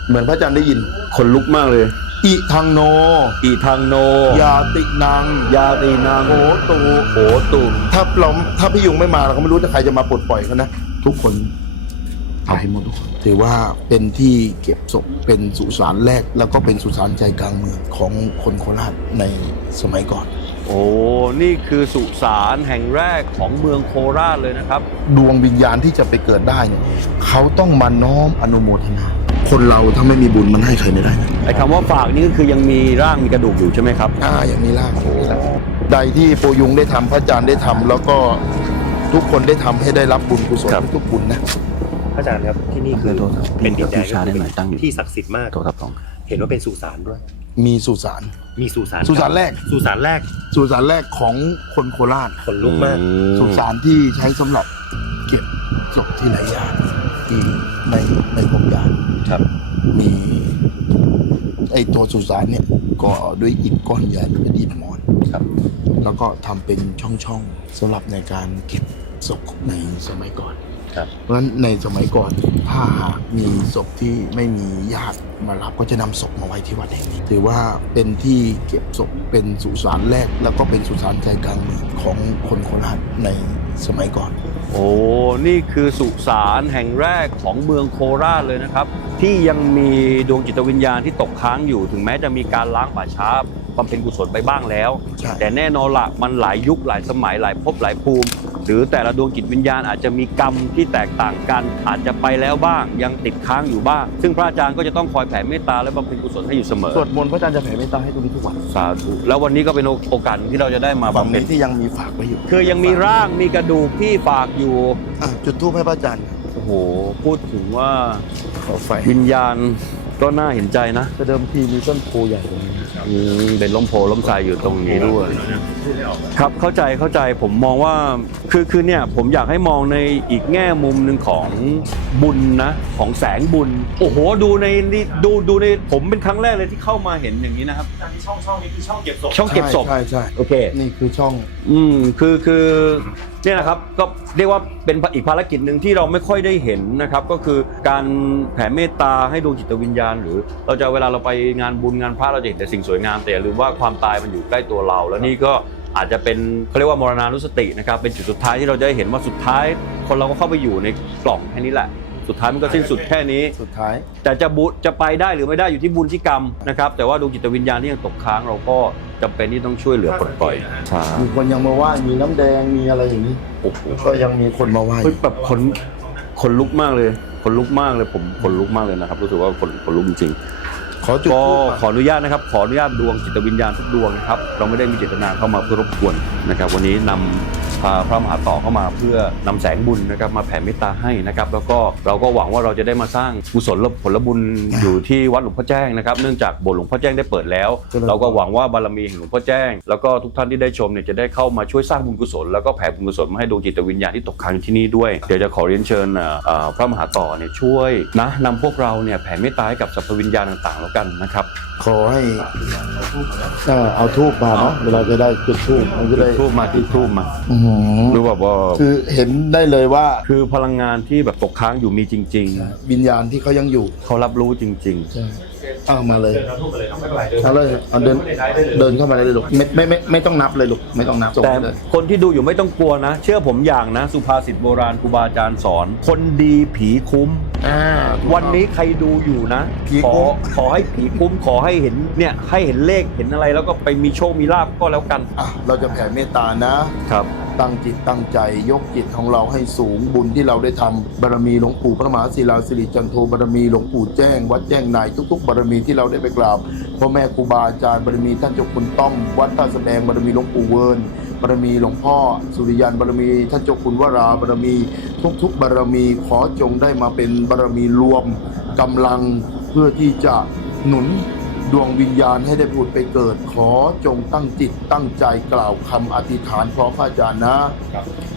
เหมือนพระอาจารย์ได้ยินขนลุกมากเลยอิทังโนอีทางโนยาตินังยาตีนางโหตูโหตุ่มถ้าพี่ยุงไม่มาเราก็ไม่รู้จะใครจะมาปลดปล่อยเขานะทุกคนตายหมดทุกคนถือว่าเป็นที่เก็บศพเป็นสุสานแรกแล้วก็เป็นสุสานใจกลางเมืองของคนโคราชในสมัยก่อนโอ้นี่คือสุสานแห่งแรกของเมืองโคราชเลยนะครับดวงวิญญาณที่จะไปเกิดได้เนี่ยเขาต้องมาน้อมอนุโมทนา คนเราถ้าไม่มีบุญมันให้ใครไม่ได้นะไอ้คำว่าฝากนี่ก็คือยังมีร่างมีกระดูกอยู่ใช่ไหมครับอย่างนี้ล่ะใดที่โปยุงได้ทำพระอาจารย์ได้ทำแล้วก็ทุกคนได้ทำให้ได้รับบุญกุศลครับทุกบุญนะพระอาจารย์ครับที่นี่คือขอโทษครับเป็นดินแดนพี่ชาได้หน่อยตั้งอยู่ที่ศักดิ์สิทธิ์มากโทษครับต้องเห็นว่าเป็นสุสานด้วยมีสุสานมีสุสานสุสานแรกสุสานแรกสุสานแรกของคนโคราชขนลุกมากสุสานที่ใช้สำหรับเก็บศพที่ไหลยานที่ในกบยานครับมีไอตัวสุสานเนี่ยก็ด้วยอิฐก้อนใหญ่เป็นอิฐมอนครับแล้วก็ทำเป็นช่องๆสำหรับในการเก็บศพในสมัยก่อนครับเพราะฉะนั้นในสมัยก่อนถ้าหากมีศพที่ไม่มีญาติมารับก็จะนำศพมาไว้ที่วัดแห่งนี้ถือว่าเป็นที่เก็บศพเป็นสุสานแรกแล้วก็เป็นสุสานใจกลางเมืองของคนโคราชในสมัยก่อนโอ้นี่คือสุสานแห่งแรกของเมืองโคราชเลยนะครับ ที่ยังมีดวงจิตวิญญาณที่ตกค้างอยู่ถึงแม้จะมีการล้างป่าช้าบำเพ็ญกุศลไปบ้างแล้วใช่แต่แน่นอนละมันหลายยุคหลายสมัยหลายภพหลายภูมิ หรือแต่ละดวงจิตวิญญาณอาจจะมีกรรมที่แตกต่างกัน อาจจะไปแล้วบ้างยังติดค้างอยู่บ้าง ซึ่งพระอาจารย์ก็จะต้องคอยแผ่เมตตาและบำเพ็ญกุศลให้อยู่เสมอสวดมนต์พระอาจารย์จะแผ่เมตตาให้ตรงนี้ทุกวันสาธุแล้ววันนี้ก็เป็นโอกาสที่เราจะได้มาฝั่งบำเพ็ญนี้ที่ยังมีฝากไว้อยู่คือยังมีร่างมีกระดูกที่ฝากอยู่จุดธูปให้พระอาจารย์โอ้โหพูดถึงว่าขอไฟวิญญาณก็น่าเห็นใจนะแต่เดิมทีมีต้นโพใหญ่ตรงนี้เป็นล้มโพล้มทรายอยู่ตรงนี้ด้วย ครับเข้าใจผมมองว่าคือเนี่ยผมอยากให้มองในอีกแง่มุมหนึ่งของบุญนะของแสงบุญโอ้โหดูในในผมเป็นครั้งแรกเลยที่เข้ามาเห็นอย่างนี้นะครับช่องนี้คือช่องเก็บศพช่องเก็บศพใช่โอเคนี่คือช่องคือเนี่ยนะครับก็เรียกว่าเป็นอีกภารกิจหนึ่งที่เราไม่ค่อยได้เห็นนะครับก็คือการแผ่เมตตาให้ดวงจิตวิญญาณ หรือเราจะเวลาเราไปงานบุญงานพระเราจะเห็นแต่สิ่งสวยงามแต่อย่าลืมว่าความตายมันอยู่ใกล้ตัวเรา แล้วนี่ก็อาจจะเป็นเขาเรียกว่ามรณานุสตินะครับเป็นจุดสุดท้ายที่เราจะได้เห็นว่าสุดท้ายคนเราก็เข้าไปอยู่ในกล่องแค่นี้แหละสุดท้ายมันก็สิ้นสุดแค่นี้สุดท้ายแต่จะไปได้หรือไม่ได้อยู่ที่บุญที่กรรมนะครับแต่ว่าดวงจิตวิญญาณที่ยังตกค้างเราก็จำเป็นที่ต้องช่วยเหลือปลดปล่อยใช่มีคนยังมาไหว้มีน้ำแดงมีอะไรอย่างนี้โอ้โหก็ยังมีคนมาไหว้เฮ้ยแบบขนลุกมากเลยขนลุกมากเลยผมขนลุกมากเลยนะครับรู้สึกว่าขนลุกจริงๆขอจุดก็ธูปขออนุญาตนะครับขออนุญาตดวงจิตวิญญาณทุกดวงนะครับเราไม่ได้มีเจตนาเข้ามาเพื่อรบกวนนะครับวันนี้นำพาพระมหาต่อเข้ามาเพื่อนำแสงบุญนะครับมาแผ่เมตตาให้นะครับแล้วก็เราก็หวังว่าเราจะได้มาสร้างกุศลผลบุญอยู่ที่วัดหลวงพ่อแจ้งนะครับเนื่องจากโบสถ์หลวงพ่อแจ้งได้เปิดแล้ว เราก็หวังว่าบารมีแห่งหลวงพ่อแจ้งแล้วก็ทุกท่านที่ได้ชมเนี่ยจะได้เข้ามาช่วยสร้างบุญกุศลแล้วก็แผ่บุญกุศลมาให้ดวงจิตวิญญาณที่ตกค้างอยู่ที่นี่ด้วยเดี๋ยวจะขอเรียนเชิญพระมหาต่อเนี่ยช่วยนะนำพวกเราเนี่ยแผ่เมตตาให้กับสรรพวิญญาณต่างๆแล้วกันนะครับขอให้เอาทูบมาเนาะเวลาจะได้จุดทูบมันจะได้ทูบมาที่ทูบมาอื้อหือรู้แบบว่าคือเห็นได้เลยว่าคือพลังงานที่แบบตกค้างอยู่มีจริงวิญญาณที่เขายังอยู่ๆเขารับรู้จริงใช่มาเลยเดินเอาทูบไปเลยไม่เป็นไรเดินเอาเลยเอาเดิน เดินเข้ามาเลยลูกไม่ต้องนับเลยลูกไม่ต้องนับส่งๆ แต่ไปเลยคนที่ดูอยู่ไม่ต้องกลัวนะ เชื่อผมอย่างนะ สุภาษิตโบราณครูบาอาจารย์สอน คนดีผีคุ้ม วันนี้ใครดูอยู่นะผีขอคุ้มขอให้ผีคุ้มขอให้เห็นเนี่ยให้เห็นเลขเห็นอะไรแล้วก็ไปมีโชคมีลาภก็แล้วกันเราจะแผ่เมตตานะครับตั้งจิตตั้งใจยกจิตของเราให้สูงบุญที่เราได้ทำบารมีหลวงปู่พระมหาศิลาสิริจันโทบารมีหลวงปู่แจ้งวัดแจ้งในทุกๆบารมีที่เราได้ไปกราบพ่อแม่ครูบาอาจารย์บารมีท่านเจ้าคุณต้อมวัดท่าแสดงบารมีหลวงปู่เวิร์นบารมีหลวงพ่อสุริยันบารมีท่านเจ้าคุณวราบารมีทุกๆบารมีขอจงได้มาเป็นบารมีรวมกำลังเพื่อที่จะหนุนดวงวิญญาณให้ได้ผุดไปเกิดขอจงตั้งจิตตั้งใจกล่าวคำอธิษฐานพร้อมพระอาจารย์นะ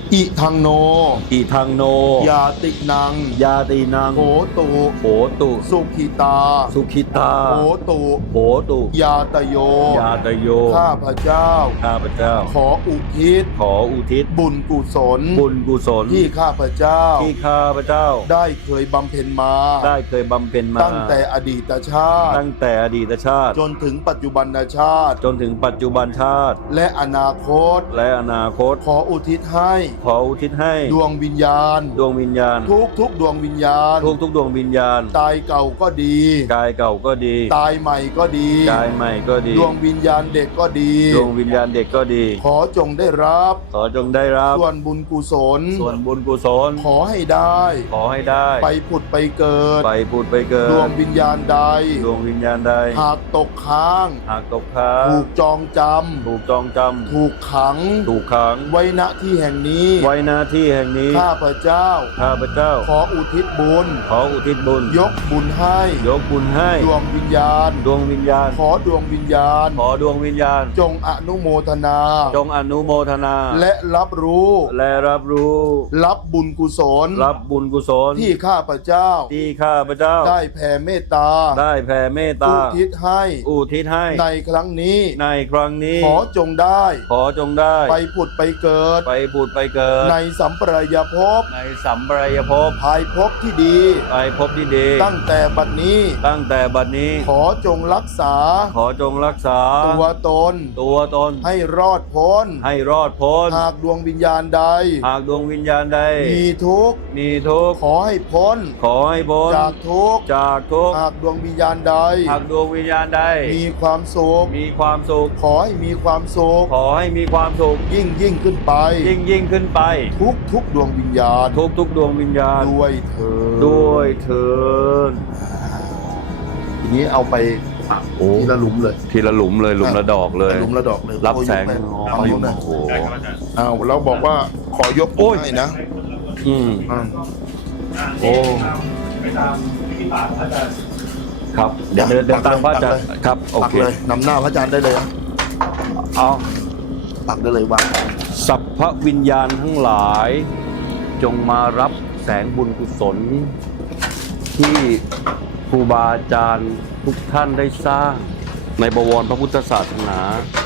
อิทังโนอิทังโนยาตินังยาตีนังโหตุโหตุสุขิตาสุขิตาโหตุโหตุยาตโยยาตโยข้าพเจ้าข้าพเจ้าขออุทิศขออุทิศบุญกุศลบุญกุศลที่ข้าพเจ้าที่ข้าพเจ้าได้เคยบำเพ็ญมาได้เคยบำเพ็ญมาตั้งแต่อดีตชาติตั้งแต่อดีตชาติจนถึงปัจจุบันชาติจนถึงปัจจุบันชาติและอนาคตและอนาคตขออุทิศให้ขออุทิศให้ดวงวิญญาณดวงวิญญาณทุกดวงวิญญาณทุกดวงวิญญาณตายเก่าก็ดีกายเก่าก็ดีตายใหม่ก็ดีกายใหม่ก็ดีดวงวิญญาณเด็กก็ดีดวงวิญญาณเด็กก็ดีขอจงได้รับขอจงได้รับส่วนบุญกุศลส่วนบุญกุศลขอให้ได้ขอให้ได้ไปผุดไปเกิดไปผุดไปเกิดดวงวิญญาณใดดวงวิญญาณใดหากตกค้างหากตกค้างถูกจองจถูกจองจำถูกขังำถูกขังไว้ณที่แห่งนี้ไว้หน้าที่แห่งนี้ข้าพเจ้าข้าพเจ้าขออุทิศบุญขออุทิศบุญยกบุญให้ยกบุญให้ดวงวิญญาณดวงวิญญาณขอดวงวิญญาณขอดวงวิญญาณจงอนุโมทนาจงอนุโมทนาและรับรู้และรับรู้รับบุญกุศลรับบุญกุศลที่ข้าพเจ้าที่ข้าพเจ้าได้แผ่เมตตาได้แผ่เมตตาอุทิศให้อุทิศให้ในครั้งนี้ในครั้งนี้ขอจงได้ขอจงได้ไปผุดไปเกิดไปผุดไปเกิดในสัมปรายภพในสัมปรายภพภายภพที่ดีไปพบที่ดีตั้งแต่บัดนี้ตั้งแต่บัดนี้ขอจงรักษาขอจงรักษาตัวตนตัวตนให้รอดพ้นให้รอดพ้นหากดวงวิญญาณใดหากดวงวิญญาณใดมีทุกข์มีทุกข์ขอให้พ้นขอให้พ้นจากทุกข์จากทุกข์หากดวงวิญญาณใดหากดวงวิญญาณใดมีความสุขมีความสุขขอให้มีความสุขขอให้มีความสุขยิ่งขึ้นไปยิ่งขึ้นไปทุกดวงวิญญาณทุกดวงวิญญาณด้วยเถิดด้วยเถิดทีนี้เอาไปโอ้ทีละหลุมเลยทีละหลุมเลยหลุมละดอกเลยหลุมละดอกเลยรับแสงเอาอยู่นะโอ้โหได้ครับอาจารย์เอาเราบอกว่าขอยกโอ้ยให้นะอืมอ่าโอ้ไปตามพิธีการอาจารย์ครับเดี๋ยวเดินตามพระอาจารย์ครับโอปักเคเลยนำหน้าพระอาจารย์ได้เลยนะเอาปักได้เลยวางสัพพวิญญาณทั้งหลาย จงมารับแสงบุญกุศล ที่ครูบาอาจารย์ทุกท่านได้สร้างในบวรพระพุทธศาสนา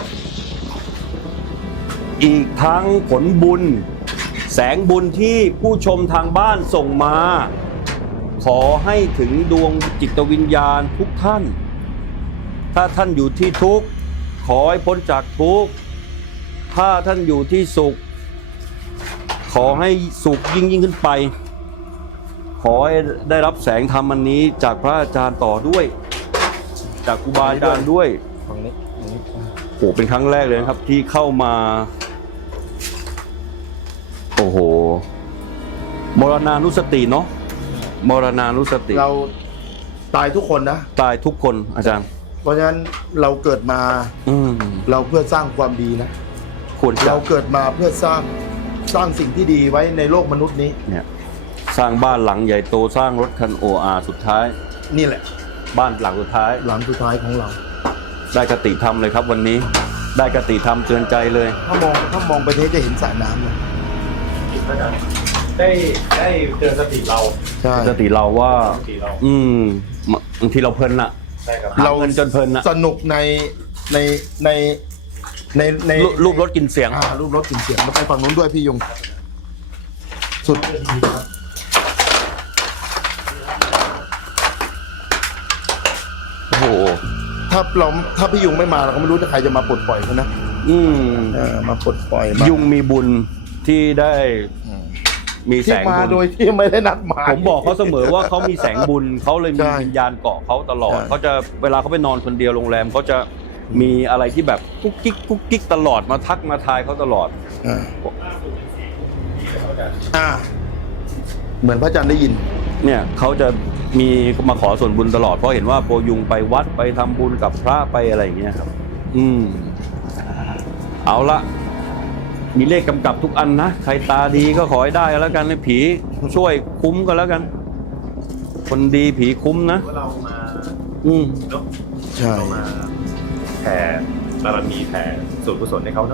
อีกทั้งผลบุญ แสงบุญที่ผู้ชมทางบ้านส่งมา ขอให้ถึงดวงจิตวิญญาณทุกท่าน ถ้าท่านอยู่ที่ทุกข์ขอให้พ้นจากทุกข์ถ้าท่านอยู่ที่สุข ขอให้สุขยิ่งขึ้นไป ขอให้ได้รับแสงธรรมอันนี้จากพระอาจารย์ต่อด้วย จากครูบาอาจารย์ด้วยฝั่งนี้โอ้เป็นครั้งแรกเลยนะครับที่เข้ามา โอ้โหมรณานุสติเนาะมรณานุสติเราตายทุกคนนะตายทุกคนอาจารย์เพราะฉะนั้นเราเกิดมาอืมเราเพื่อสร้างความดีนะควรจะเราเกิดมาเพื่อสร้างสิ่งที่ดีไว้ในโลกมนุษย์นี้เนี่ยสร้างบ้านหลังใหญ่โตสร้างรถคันโออาสุดท้ายนี่แหละบ้านหลังสุดท้ายหลังสุดท้ายของเราได้คติธรรมเลยครับวันนี้ ได้คติธรรมเตือนใจเลยถ้ามองไปนี้จะเห็นสระน้ำเลยอาจารย์ได้เตือนสติเราใช่สติเราว่าสติเราบางทีเราเพลินอะใช่ครับหาเงินจนเพลินอะสนุกในรูปรถกินเสียงรูปรถกลิ่นเสียงแล้วไปฝั่งนู้นด้วยพี่ยง สุดโอ้โหถ้าพี่ยุงไม่มาเราก็ไม่รู้จะใครจะมาปลดปล่อยเขานะอืมมาปลดปล่อยมายุงมีบุญที่ได้มีแสที่งมาบุญโดยที่ไม่ได้นัดหมายผมบอกเขาเสมอว่าเขามีแสงบุญเขาเลยมีใช่วิญญาณเกาะเขาตลอดใช่เขาจะเวลาเขาไปนอนคนเดียวโรงแรมเขาจะมีอะไรที่แบบกุ๊กกิ๊กตลอดมาทักมาทายเขาตลอดเหมือนพระอาจารย์ได้ยินเนี่ยเขาจะมีมาขอส่วนบุญตลอดเพราะเห็นว่าโพยุงไปวัดไปทำบุญกับพระไปอะไรอย่างเงี้ยครับ เอาละมีเลขกำกับทุกอันนะใครตาดีก็ขอให้ได้แล้วกันผีช่วยคุ้มก็แล้วกัน คนดีผีคุ้มนะว่าเรามาใช่เรามาแผ่บารมีแผ่ส่วนกุศลให้เขาเนาะ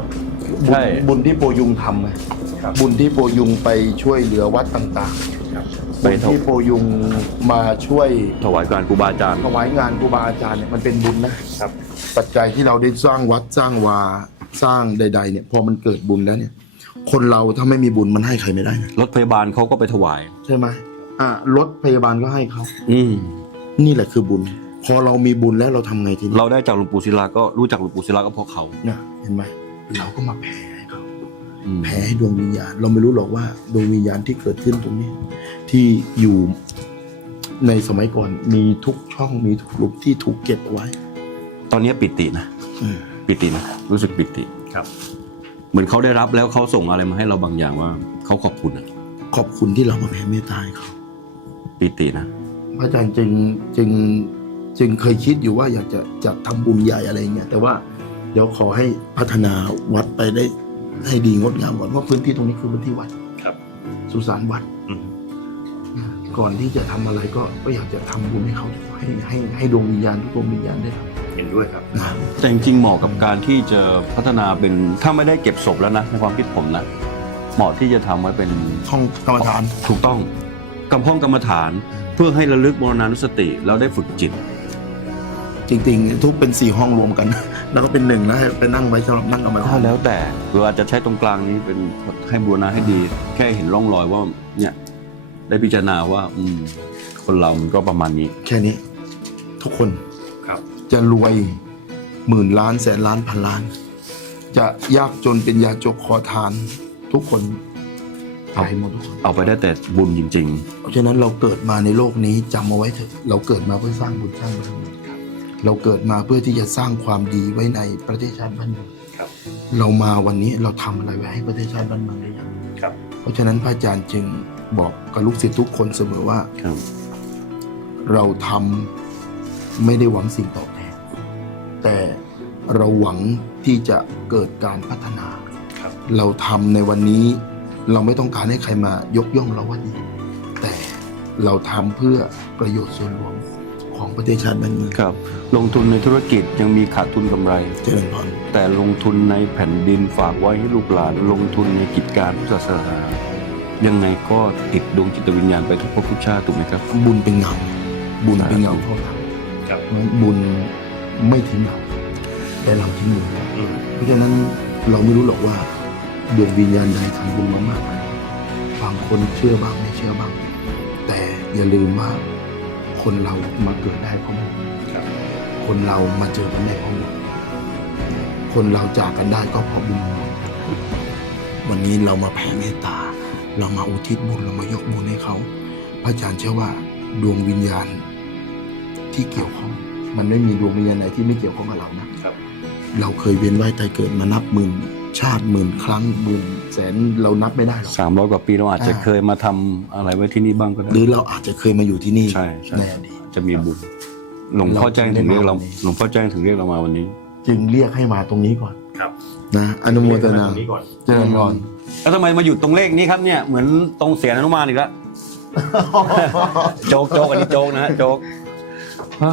ใช่บุญที่โปยุงทำไงครับบุญที่โปยุงไปช่วยเหลือวัดต่างครับๆบุญที่โปยุงมาช่วยถวายการครูบาอาจารย์ถวายงานครูบาอาจารย์เนี่ยมันเป็นบุญนะครับ ปัจจัยที่เราได้สร้างวัดสร้างวาสร้างใด ๆ เนี่ยพอมันเกิดบุญแล้วเนี่ย คนเราถ้าไม่มีบุญมันให้ใครไม่ได้นะรถพยาบาลเขาก็ไปถวายใช่ไหมรถพยาบาลก็ให้เขาอืมนี่แหละคือบุญ พอเรามีบุญแล้วเราทำไงทีนี้เราได้จากหลวงปู่ศิลาก็รู้จักหลวงปู่ศิลาก็เพราะเขาเนี่ยเห็นไหมเราก็มาแผ่ให้เขาอืมแผ่ให้ดวงวิญญาณ เราไม่รู้หรอกว่าดวงวิญญาณที่เกิดขึ้นตรงนี้ ที่อยู่ในสมัยก่อนมีทุกช่องมีทุกหลุมที่ถูกเก็บเอาไว้ตอนนี้ปิตินะอืมปิตินะรู้สึกปิติครับเหมือนเขาได้รับแล้วเขาส่งอะไรมาให้เราบางอย่างว่าเขาขอบคุณอะขอบคุณที่เรามาแผ่เมตตาให้เขาปิตินะพระอาจารย์จึงเคยคิดอยู่ว่าอยากจะทำบุญใหญ่อะไรเงี้ยแต่ว่าเดี๋ยวขอให้พัฒนาวัดไปได้ให้ดีงดงามก่อนเพราะพื้นที่ตรงนี้คือพื้นที่วัดครับสุสานวัดอืมก่อนที่จะทำอะไรก็อยากจะทำบุญให้เขาให้ดวงวิญญาณทุกดวงวิญญาณได้ทเห็นด้วยครับำนะแต่จริงๆเหมาะกับการที่จะพัฒนาเป็นถ้าไม่ได้เก็บศพแล้วนะในความคิดผมนะเหมาะที่จะทำไว้เป็นห้องกรรมฐานถูกต้องกับห้องกรรมฐานเพื่อให้ระลึกมรณานุสติแล้วได้ฝึกจิตจริงๆทุกเป็น4ห้องรวมกัน แล้วก็เป็นหนึ่งแล้วให้ไปนั่งไว้สำหรับนั่งกรรมฐาถ้าน แล้วแต่เราอาจจะใช้ตรงกลางนี้เป็นให้บูรณะให้ดี แค่เห็นร่องรอยว่าเนี่ยได้พิจารณาว่าคนเรามันก็ประมาณนี้แค่นี้ ทุกคนครับจะรวยหมื่นล้านแสนล้านพันล้าน จะยากจนเป็นยาจกขอทาน ทุกคนตายหมดทุกคนเอาไปได้แต่บุญจริงเพราะฉะนั้นเราเกิดมาในโลกนี้จำเอาไว้เถอะเราเกิดมาเพื่อสร้างบุญสร้างบารมีเราเกิดมาเพื่อที่จะสร้างความดีไว้ในประเทศชาติบ้านเมืองครับเรามาวันนี้เราทำอะไรไว้ให้ประเทศชาติบ้านเมืองได้ยังครับเพราะฉะนั้นพระอาจารย์จึงบอกกับลูกศิษย์ทุกคนเสมอว่าๆ ครับเราทำไม่ได้หวังสิ่งตอบแทนแต่เราหวังที่จะเกิดการพัฒนาครับเราทำในวันนี้เราไม่ต้องการให้ใครมายกย่องเราว่าดี แต่เราทำเพื่อประโยชน์ส่วนรวมของประเทศชาติบ้านเมืองครับ ลงทุนในธุรกิจยังมีขาดทุนกำไรเจริญพรแต่ลงทุนในแผ่นดินฝากไว้ให้ลูกหลาน ลงทุนในกิจการพุทธศาสนายังไงก็ติดดวงจิตวิญญาณไปทุกภพทุกชาติถูกไหมครับบุญเป็นเงาบุญเป็นเงาเข้าทางครับบุญไม่ทิ้งเราแต่เราทิ้งบุญอืมเพราะฉะนั้นเราไม่รู้หรอกว่าดวงวิญญาณใดทำบุญมามากไหมบางคนเชื่อบ้างไม่เชื่อบ้าง แต่อย่าลืมว่าคนเรามาเกิดได้เพราะบุญครับคนเรามาเจอกันได้เพราะบุญคนเราจากกันได้ก็เพราะบุญวันนี้เรามาแผ่เมตตา เรามาอุทิศบุญเรามายกบุญให้เขา พระอาจารย์เชื่อว่าดวงวิญญาณที่เกี่ยวข้อง มันไม่มีดวงวิญญาณไหนที่ไม่เกี่ยวข้องกับเรานะครับเราเคยเวียนว่ายตายเกิดมานับหมื่นชาติหมื่นครั้งหมื่นแสนเรานับไม่ได้หรอก 300 กว่าปีเราอาจจะเคยมาทำอะไรไว้ที่นี่บ้างก็ได้หรือเราอาจจะเคยมาอยู่ที่นี่ใช่ใช่ในอดีตจะมีบุญหลวงพ่อแจ้งถึงเรียกเราเราหลวงพ่อแจ้งถึงเรียกเรามาวันนี้จึงเรียกให้มาตรงนี้ก่อนครับนะอนุโมทนาตรงนี้ก่อนเจริญพรแล้วทำไมมาหยุดตรงเลขนี้ครับเนี่ยเหมือนตรงเสียนอนุมานอีกแล้ว โจ๊กอันนี้โจ๊กนะฮะโจ๊กอ่ะ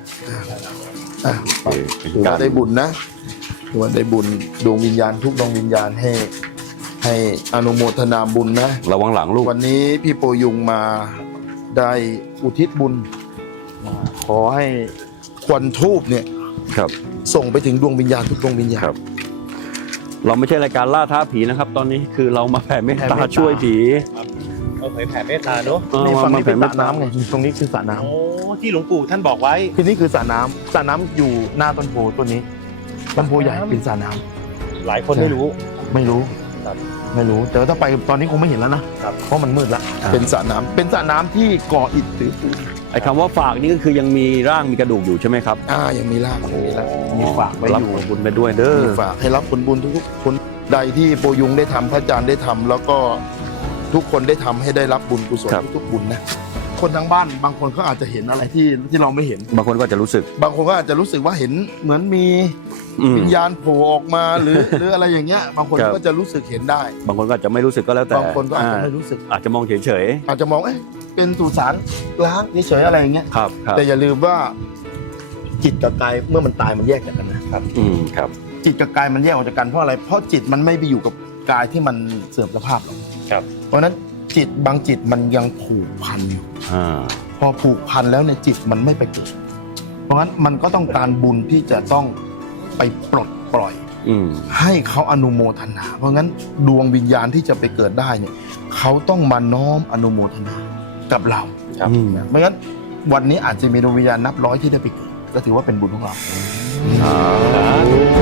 เป็นถือการว่าได้บุญนะถือว่าได้บุญดวงวิญญาณทุกดวงวิญญาณให้อนุโมทนาบุญนะระวังหลังลูกวันนี้พี่โปยุงมาได้อุทิศบุญ ขอให้ควันทูบเนี่ยครับส่งไปถึงดวงวิญญาณทุกดวงวิญญาณครับ เราไม่ใช่รายการล่าท้าผีนะครับ ตอนนี้คือเรามาแผ่เมตแผ่เมตาตตาช่วยผีเอาเผยแผ่เมตตาเนอะในฝั่งมานี้เป็นสแผ่เมระตตาน้ำไงตรงนี้คือสระน้โอ้ที่หลวงปู่ท่านบอกไว้ำคือนี่คือสระน้ำสระน้ำอยู่หน้าต้นโพต้นนี้ต้นโพใหญ่เป็นสระน้ำหลายคนไม่รู้ไม่รู้ครับไม่รู้ แต่ว่าถ้าไปตอนนี้คงไม่เห็นแล้วนะครับ เพราะมันมืดแล้วเป็นสระน้ำเป็นสระน้ำที่ก่ออิฐถือปูนไอ้คำว่าฝากนี่ก็คือยังมีร่างมีกระดูกอยู่ใช่ไหมครับยังมีร่างมีร่างมีฝากไว้รับอยู่ผลบุญไปด้วยเด้อมีฝากให้รับผลบุญทุกๆคนใดที่โปยุงได้ทำพระอาจารย์ได้ทำแล้วก็ทุกคนได้ทำให้ได้รับบุญกุศลทุกๆบุญนะคนทางบ้านบางคนเขาอาจจะเห็นอะไรที่เราไม่เห็นบางคนก็จะรู้สึกบางคนก็อาจจะรู้สึกว่าเห็นเหมือนมีอืมวิญญาณโผล่ออกมาหรืออะไรอย่างเงี้ยบางคนครับก็จะรู้สึกเห็นได้บางคนก็อาจจะไม่รู้สึกก็แล้วแต่บางคนก็อาจจะไม่รู้สึกอาจจะมองเฉยอาจจะมองเป็นสุสานล้างเฉยๆอะไรอย่างเงี้ยๆครับครับแต่อย่าลืมว่าจิตกับกายเมื่อมันตายมันแยกจากกันนะครับครับจิตกับกายมันแยกออกจากกันเพราะอะไรเพราะจิตมันไม่ไปอยู่กับกายที่มันเสื่อมสภาพหรอกครับเพราะฉะนั้นจิตบางจิตมันยังผูกพันอยู่ พอผูกพันแล้วเนี่ยจิตมันไม่ไปเกิด เพราะงั้นมันก็ต้องการบุญที่จะต้องไปปลดปล่อยให้เขาอนุโมทนา เพราะงั้นดวงวิญญาณที่จะไปเกิดได้เนี่ยเขาต้องมาน้อมอนุโมทนากับเราครับเพราะงั้นวันนี้อาจจะมีดวงวิญญาณนับร้อยที่ได้ไปเกิดก็ถือว่าเป็นบุญของเราสาธุ